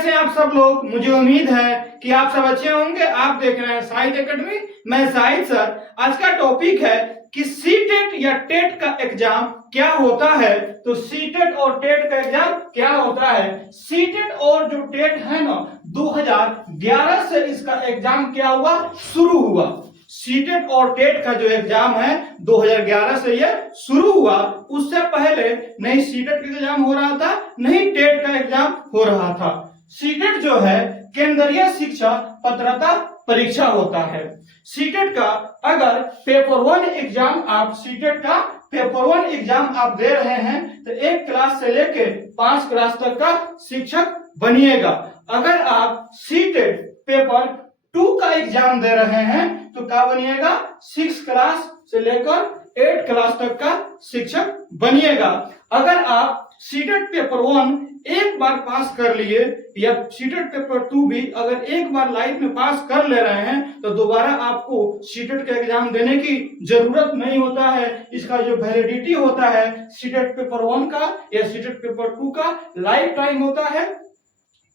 कैसे आप सब लोग। मुझे उम्मीद है कि आप सब अच्छे होंगे। आप देख रहे हैं साहित्य अकेडमी, मैं साहित्य सर। आज का टॉपिक है कि सीटेट या टेट का एग्जाम क्या होता है। तो सीटेट और टेट का एग्जाम क्या होता है। सीटेट और जो टेट है ना 2011 से इसका एग्जाम क्या हुआ, शुरू हुआ। सीटेट और टेट का जो एग्जाम है 2011 से ये शुरू हुआ। उससे पहले नहीं सीटेट का एग्जाम हो रहा था, नहीं टेट का एग्जाम हो रहा था। सीटेट जो है केंद्रीय शिक्षा पात्रता परीक्षा होता है। सीटेट का अगर पेपर 1 एग्जाम आप सीटेट का पेपर 1 एग्जाम आप दे रहे हैं तो 1 क्लास से लेके 5 क्लास तक का शिक्षक बनिएगा। अगर आप सीटेट पेपर 2 का एग्जाम दे रहे हैं तो क्या बनिएगा, 6 क्लास से लेकर 8 क्लास तक का शिक्षक बनिएगा। अगर आप सीटेट पेपर 1 एक बार पास कर लिए या सीटेट पेपर 2 भी अगर एक बार लाइफ में पास कर ले रहे हैं तो दोबारा आपको सीटेट का एग्जाम देने की जरूरत नहीं होता है। इसका जो वैलिडिटी होता है सीटेट पेपर 1 का या सीटेट पेपर 2 का लाइफ टाइम होता है।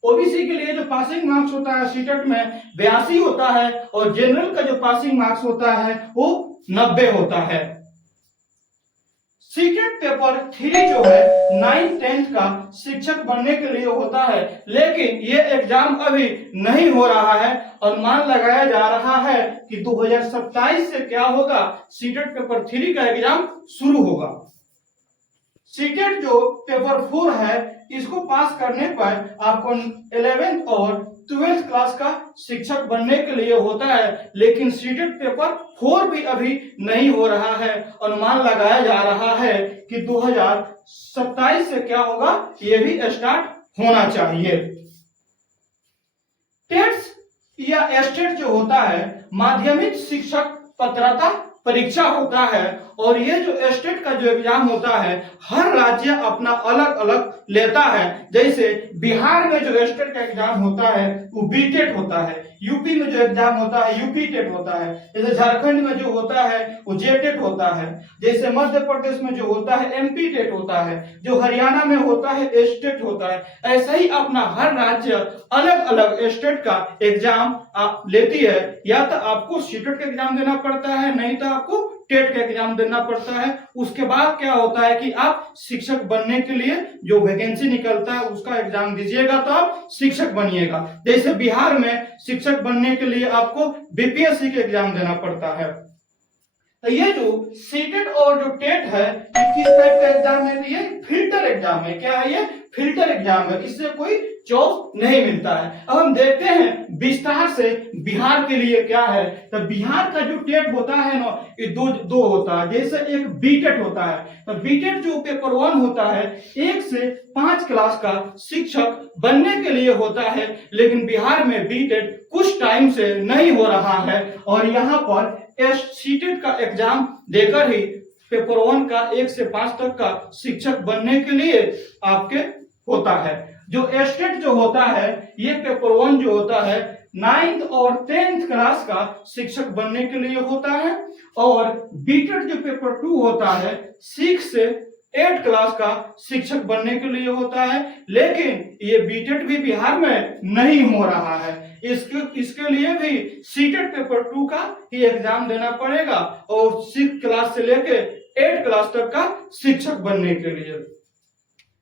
ओबीसी के लिए जो पासिंग मार्क्स होता है सीटेट में 82 होता है और जनरल का जो पासिंग मार्क्स होता है वो 90 होता है। सीटेट पेपर 3 जो है 9th 10th का शिक्षक बनने के लिए होता है, लेकिन ये एग्जाम अभी नहीं हो रहा है। अनुमान लगाया जा रहा है कि 2027 से क्या होगा, सीटेट पेपर 3 का एग्जाम शुरू होगा। सीटेट जो पेपर 4 है इसको पास करने पर आपको 11th और 12th क्लास का शिक्षक बनने के लिए होता है, लेकिन सीटेट पेपर 4 भी अभी नहीं हो रहा है। अनुमान लगाया जा रहा है कि 2027 से क्या होगा, ये भी स्टार्ट होना चाहिए। टेट्स या एस्टेट जो होता है माध्यमिक शिक्षक पात्रता परीक्षा होता है और ये जो एस्टेट का जो एग्जाम होता है हर राज्य अपना अलग अलग लेता है। जैसे बिहार में जो एस्टेट का एग्जाम होता है वो बीटेट होता है, यूपी में जो एग्जाम होता है यूपी टेट होता है, जैसे झारखंड में जो होता है वो जेटेट होता है, जैसे मध्य प्रदेश में जो होता है एमपी टेट होता है, जो हरियाणा में होता है एस्टेट होता है। ऐसे ही अपना हर राज्य अलग अलग एस्टेट का एग्जाम आप लेती है। या तो आपको सीटेट का एग्जाम देना पड़ता है, नहीं तो आपको टेट का एग्जाम देना पड़ता है। उसके बाद क्या होता है कि आप शिक्षक बनने के लिए जो वैकेंसी निकलता है उसका एग्जाम दीजिएगा तो आप शिक्षक बनिएगा। जैसे बिहार में शिक्षक बनने के लिए आपको बीपीएससी का एग्जाम देना पड़ता है। तो ये जो सीटेट और जो टेट है किस टाइप का एग्जाम है, ये फिल्टर एग्जाम है। क्या है, ये फिल्टर एग्जाम है, इससे कोई जॉब नहीं मिलता है। अब हम देखते हैं विस्तार से बिहार के लिए क्या है। तो बिहार का जो टेट होता है ना ये दो होता है। जैसे एक बीटेट होता है, तो बीटेट जो पेपर 1 होता है 1 से 5 क्लास का शिक्षक बनने के लिए होता है, लेकिन बिहार में बीटेट कुछ टाइम से नहीं हो रहा है और यहाँ पर सीटेट का एग्जाम देकर ही पेपर 1 का 1 से 5 तक का शिक्षक बनने के लिए आपके होता है। जो एस्टेट जो होता है ये पेपर 1 जो होता है 9th और 10th क्लास का शिक्षक बनने के लिए होता है और बीटेट जो पेपर 2 होता है 6 से 8 क्लास का शिक्षक बनने के लिए होता है, लेकिन ये बीटेट भी बिहार में नहीं हो रहा है। इसके लिए भी सीटेट पेपर 2 का ही एग्जाम देना पड़ेगा और 6 क्लास से लेके 8 क्लास तक का शिक्षक बनने के लिए।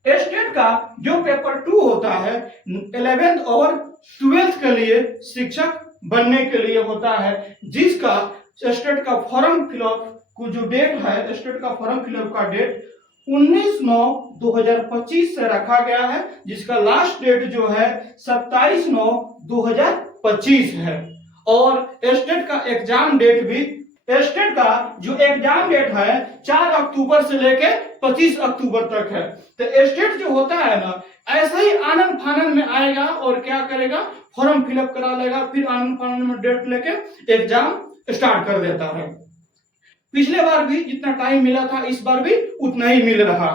एस्टेट का जो पेपर 2 होता है 11th और 12th के लिए शिक्षक बनने के लिए होता है, जिसका एस्टेट का फॉर्म फिलअप को जो डेट है, एस्टेट का फॉर्म फिलअप का डेट 19/9/2025 से रखा गया है, जिसका लास्ट डेट जो है 27/9/2025 है। और एस्टेट का एग्जाम डेट भी, एस्टेट का जो एग्जाम डेट है 4 अक्टूबर से लेके 25 अक्टूबर तक है। तो एस्टेट जो होता है ना ऐसा ही आनंद फानन में आएगा और क्या करेगा, फॉर्म फिलअप करा लेगा, फिर आनंद फानन में डेट लेके एग्जाम स्टार्ट कर देता है। पिछले बार भी जितना टाइम मिला था इस बार भी उतना ही मिल रहा।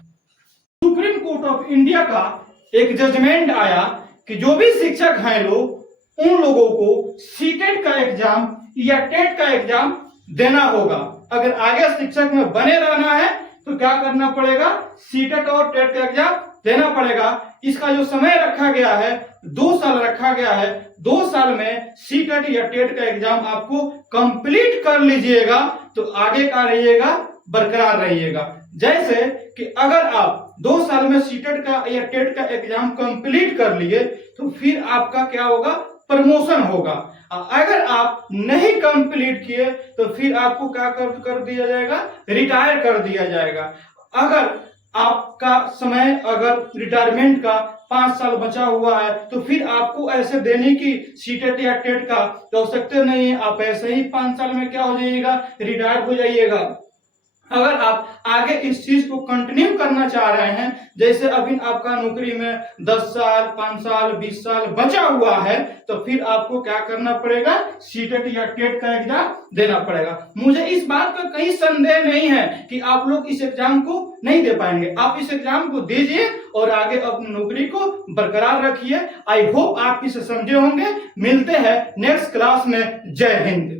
सुप्रीम कोर्ट ऑफ इंडिया का एक जजमेंट आया कि जो भी शिक्षक हैं लोग उन लोगों को सीटेट का एग्जाम या टेट का एग्जाम देना होगा। अगर आगे शिक्षक में बने रहना है तो क्या करना पड़ेगा, सीटेट और टेट का एग्जाम देना पड़ेगा। इसका जो समय रखा गया है 2 साल रखा गया है। 2 साल में सीटेट या टेट का एग्जाम आपको कंप्लीट कर लीजिएगा तो आगे का रहिएगा, बरकरार रहिएगा। जैसे कि अगर आप 2 साल में सीटेट का या टेट का एग्जाम कंप्लीट कर लिए तो फिर आपका क्या होगा, प्रमोशन होगा। अगर आप नहीं कंप्लीट किए तो फिर आपको क्या कर दिया जाएगा, रिटायर कर दिया जाएगा। अगर आपका समय अगर रिटायरमेंट का 5 साल बचा हुआ है तो फिर आपको ऐसे देने की सीटेट या टेट का आवश्यकता नहीं है, आप ऐसे ही 5 साल में क्या हो जाइएगा, रिटायर हो जाइएगा। अगर आप आगे इस चीज को कंटिन्यू करना चाह रहे हैं, जैसे अभी आपका नौकरी में 10 साल 5 साल 20 साल बचा हुआ है, तो फिर आपको क्या करना पड़ेगा, सीटेट या टेट का एग्जाम देना पड़ेगा। मुझे इस बात का कहीं संदेह नहीं है कि आप लोग इस एग्जाम को नहीं दे पाएंगे। आप इस एग्जाम को दीजिए और आगे अपनी नौकरी को बरकरार रखिए। आई होप आप इसे समझे होंगे। मिलते हैं नेक्स्ट क्लास में। जय हिंद।